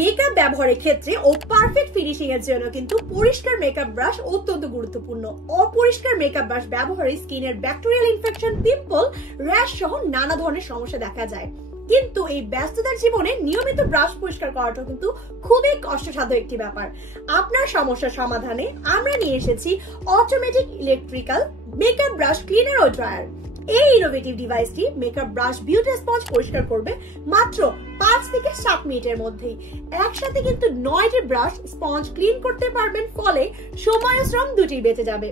Makeup ব্যবহারের ক্ষেত্রে ও perfect finishing এর জন্য কিন্তু পরিষ্কার মেকআপ ব্রাশ অত্যন্ত গুরুত্বপূর্ণ। অপরিষ্কার মেকআপ ব্রাশ ব্যবহারে স্কিনের ব্যাকটেরিয়াল ইনফেকশন, পিম্পল, র্যাশ সহ নানা ধরনের সমস্যা দেখা যায়। কিন্তু এই ব্যস্ততার জীবনে নিয়মিত ব্রাশ পরিষ্কার করাটা কিন্তু খুবই কষ্টসাধ্য একটি ব্যাপার। আপনার সমস্যার সমাধানে আমরা নিয়ে এসেছি automatic electrical makeup brush cleaner ও ড্রায়ার। এই ইনোভেটিভ ডিভাইসটি মেকআপ ব্রাশ, বিউটি স্পঞ্জ পরিষ্কার করবে মাত্র 5 থেকে 7 মিনিটের মধ্যেই। একসাথে কিন্তু 9টি ব্রাশ, স্পঞ্জ ক্লিন করতে পারবেন, ফলে সময় ও শ্রম দুটি বেঁচে যাবে।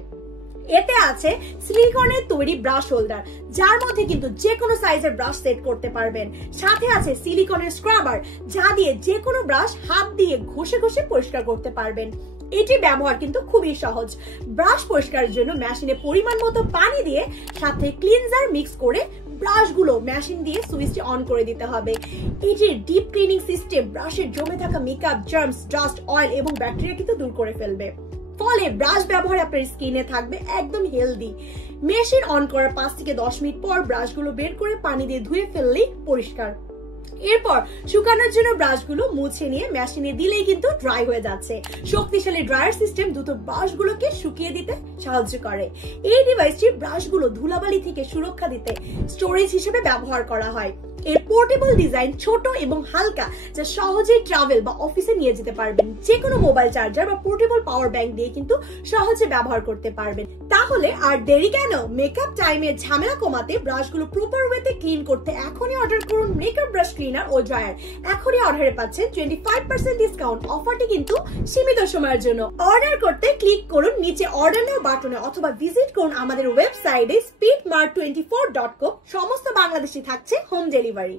এতে আছে সিলিকনের তৈরি ব্রাশ হোল্ডার, যার মধ্যে কিন্তু যে কোনো সাইজের ব্রাশ সেট করতে পারবেন। সাথে আছে সিলিকনের স্ক্রাবার, যা দিয়ে যে কোনো ব্রাশ হাত দিয়ে ঘষে ঘষে পরিষ্কার করতে পারবেন। এটি ব্যবহার কিন্তু খুবই সহজ। ব্রাশ পরিষ্কারের জন্য মেশিনে পরিমাণ মতো পানি দিয়ে সাথে ক্লিনজার মিক্স করে ব্রাশগুলো মেশিন দিয়ে সুইচটি অন করে দিতে হবে। এটির ডিপ ক্লিনিং সিস্টেম ব্রাশের জমে থাকা মেকআপ, জার্মস, ডাস্ট, অয়েল এবং ব্যাকটেরিয়া কিন্তু দূর করে ফেলবে। ফলে ব্রাশ ব্যবহার আপনার স্কিনে থাকবে একদম হেলদি। মেশিন অন করার 5 থেকে 10 মিনিট পর ব্রাশগুলো বের করে পানি দিয়ে ধুয়ে ফেললেই পরিষ্কার। এরপর শুকানোর জন্য ব্রাশগুলো মুছে নিয়ে মেশিনে দিলেই কিন্তু ড্রাই হয়ে যাচ্ছে। শক্তিশালী ড্রায়ার সিস্টেম দ্রুত ব্রাশগুলোকে শুকিয়ে দিতে সাহায্য করে। এই ডিভাইসটি ব্রাশগুলো ধুলাবালি থেকে সুরক্ষা দিতে স্টোরেজ হিসেবে ব্যবহার করা হয়। এর পোর্টেবল ডিজাইন ছোট এবং হালকা, যা সহজেই ট্রাভেল বা অফিসে নিয়ে যেতে পারবেন। যে কোনো মোবাইল চার্জার বা পোর্টেবল পাওয়ার ব্যাংক দিয়ে কিন্তু সহজে ব্যবহার করতে পারবেন। তাহলে আর দেরি কেন? মেকআপ টাইমের ঝামেলা কমাতে, ব্রাশগুলো প্রপার ওয়েতে ক্লিন করতে এখনই অর্ডার করুন মেকআপ ব্রাশ ক্লিনার ও ড্রায়ার। এখনই অর্ডারে পাচ্ছেন 25% ডিসকাউন্ট। অফারটি কিন্তু সীমিত সময়ের জন্য। অর্ডার করতে ক্লিক করুন নিচে অর্ডার নাও বাটনে, অথবা ভিজিট করুন আমাদের ওয়েবসাইটে speedmart24.com। সমস্ত বাংলাদেশে থাকছে হোম ডেলিভারি।